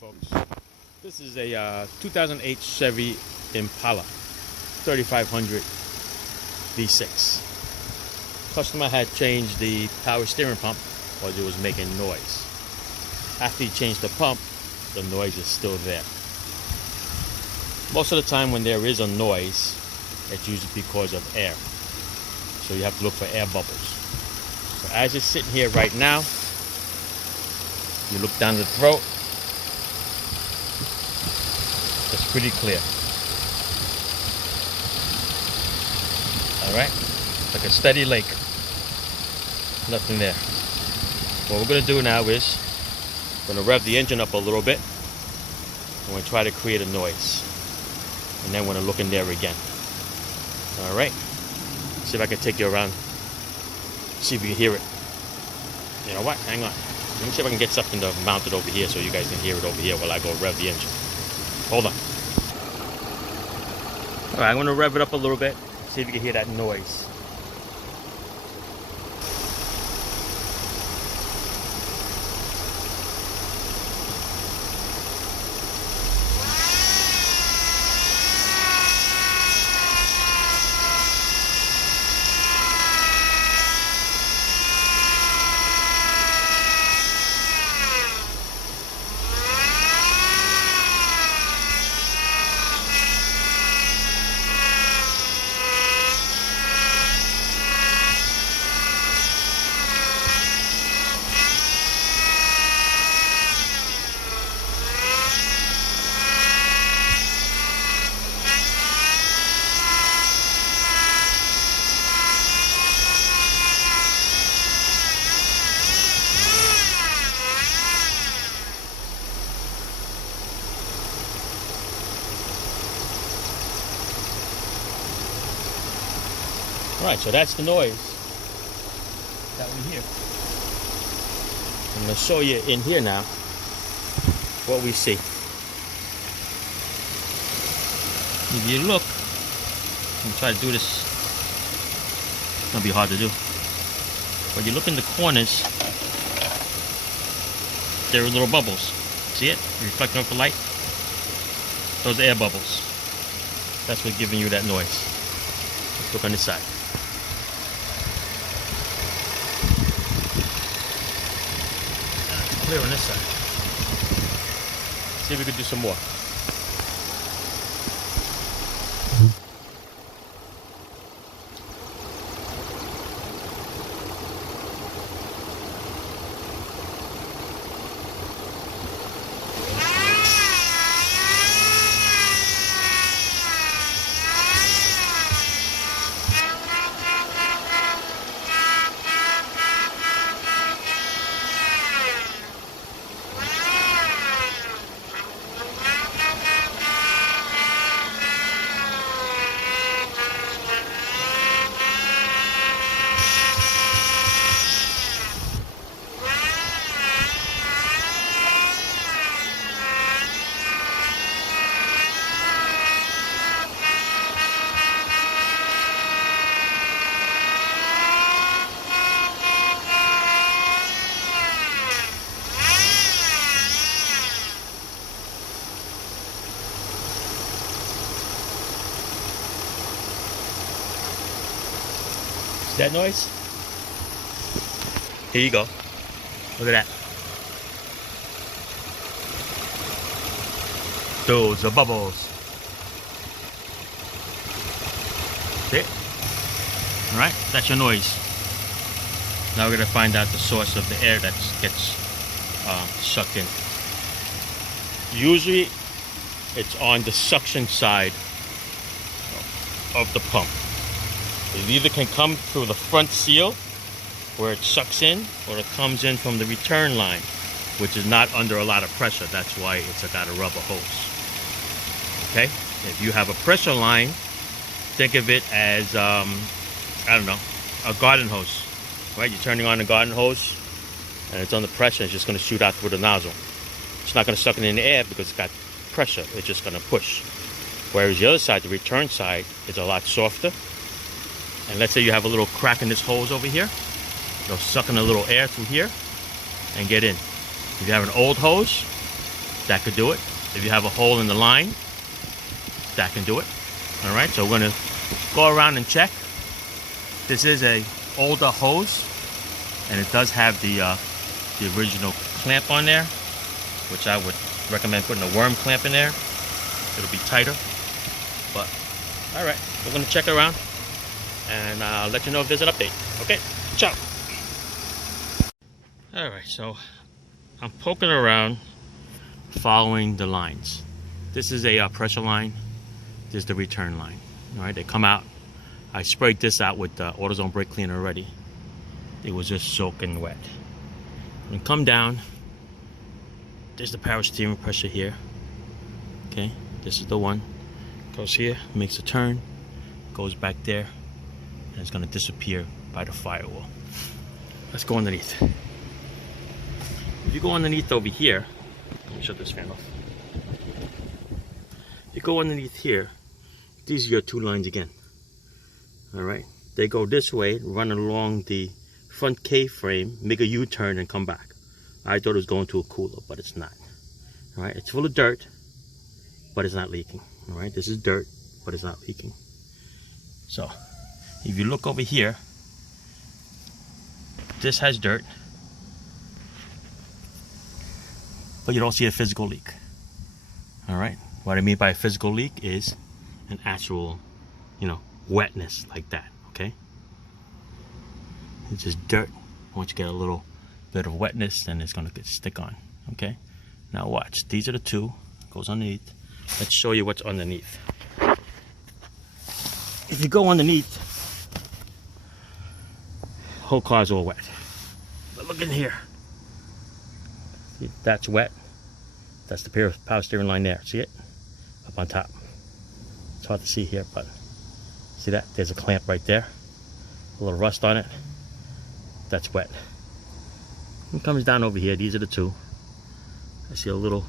folks. This is a 2008 Chevy Impala 3500 V6. Customer had changed the power steering pump because it was making noise. After he changed the pump, the noise is still there. Most of the time when there is a noise, it's usually because of air. So you have to look for air bubbles. So as it's sitting here right now, you look down the throat, it's pretty clear. Alright, like a steady lake. Nothing there. What we're going to do now is we're going to rev the engine up a little bit. I'm going to try to create a noise. And then we're going to look in there again. Alright, see if I can take you around. See if you can hear it. You know what? Hang on. Let me see if I can get something to mount it over here so you guys can hear it over here while I go rev the engine. Hold on. Alright, I'm going to rev it up a little bit. See if you can hear that noise. Alright, so that's the noise that we hear. I'm going to show you in here now what we see. If you look, I'm try to do this, it's going to be hard to do. When you look in the corners, there are little bubbles. See it? Reflecting off the light? Those are air bubbles. That's what's giving you that noise. Let's look on this side. Clear on this side. See if we can do some more. That noise? Here you go. Look at that. Those are bubbles. See? Alright, that's your noise. Now we're going to find out the source of the air that gets sucked in. Usually it's on the suction side of the pump. It either can come through the front seal where it sucks in, or it comes in from the return line, which is not under a lot of pressure. That's why it's got a rubber hose. Okay? If you have a pressure line, think of it as, I don't know, a garden hose. Right? You're turning on the garden hose and it's under pressure. It's just going to shoot out through the nozzle. It's not going to suck it in the air because it's got pressure. It's just going to push. Whereas the other side, the return side, is a lot softer. And let's say you have a little crack in this hose over here. It'll suck in a little air through here and get in. If you have an old hose, that could do it. If you have a hole in the line, that can do it. All right, so we're gonna go around and check. This is a older hose, and it does have the original clamp on there, which I would recommend putting a worm clamp in there. It'll be tighter. But all right, we're gonna check around, and I'll let you know if there's an update. Okay, ciao. All right, so I'm poking around, following the lines. This is a pressure line. This is the return line. All right, they come out. I sprayed this out with the AutoZone brake cleaner already. It was just soaking wet. When it come down, there's the power steering pressure here. Okay, this is the one. Goes here, makes a turn, goes back there, and it's gonna disappear by the firewall. Let's go underneath. If you go underneath over here, let me shut this fan off. If you go underneath here, these are your two lines again. All right, they go this way, run along the front K-frame, make a U-turn, and come back. I thought it was going to a cooler, but it's not. All right, it's full of dirt, but it's not leaking. All right, this is dirt, but it's not leaking. So, if you look over here, this has dirt, but you don't see a physical leak. All right, what I mean by a physical leak is an actual, wetness like that. Okay, it's just dirt. Once you get a little bit of wetness, then it's gonna stick on. Okay, now watch. These are the two. Goes underneath. Let's show you what's underneath. If you go underneath, whole car's all wet. But look in here. See, that's wet. That's the power steering line there. See it? Up on top. It's hard to see here, but see that? There's a clamp right there. A little rust on it. That's wet. It comes down over here. These are the two. I see a little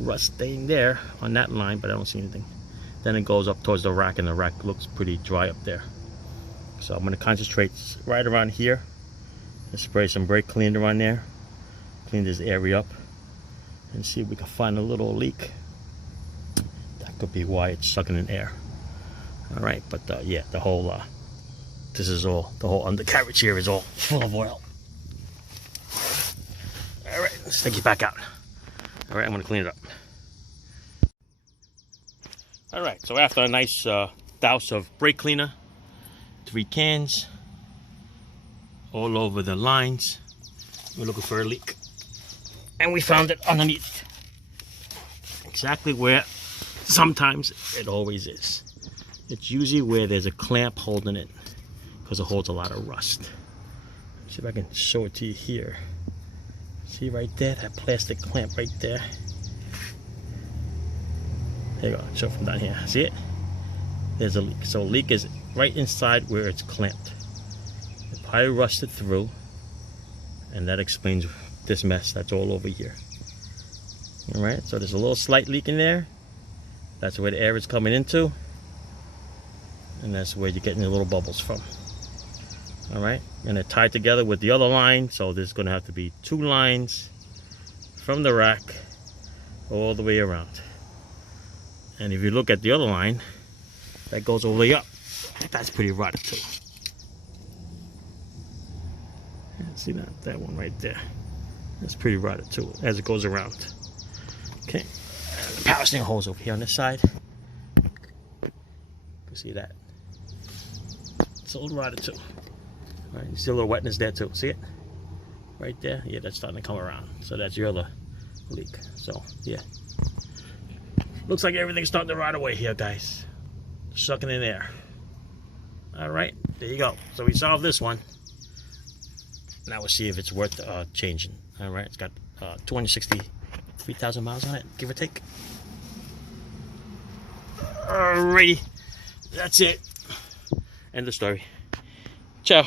rust stain there on that line, but I don't see anything. Then it goes up towards the rack, and the rack looks pretty dry up there. So I'm going to concentrate right around here and spray some brake cleaner on there, clean this area up, and see if we can find a little leak. That could be why it's sucking in air. All right, but yeah, the whole the whole undercarriage here is all full of oil. All right, let's take it back out. All right, I'm gonna clean it up. All right, so after a nice douse of brake cleaner, 3 cans, all over the lines, we're looking for a leak. And we found it underneath. Exactly where sometimes it always is. It's usually where there's a clamp holding it, because it holds a lot of rust. See if I can show it to you here. See right there, that plastic clamp right there. There you go, show from down here. See it? There's a leak. So leak is right inside where it's clamped. It probably rusted through, and that explains this mess that's all over here. All right, so there's a little slight leak in there. That's where the air is coming into, and that's where you're getting the little bubbles from. All right, and they're tied together with the other line, so there's going to have to be 2 lines from the rack all the way around. And if you look at the other line, that goes all the way up. That's pretty rotted too. See that one right there? That's pretty rotted too, as it goes around. Okay, and the power steering hose over here on this side. You can see that. It's a little rotted too. All right, you see a little wetness there too. See it? Right there? Yeah, that's starting to come around. So that's your other leak. So, yeah. Looks like everything's starting to rot away here, guys. Sucking in air. All right, there you go. So we solved this one. Now we'll see if it's worth changing. All right, it's got 263,000 miles on it, give or take. Alrighty, that's it. End of story. Ciao.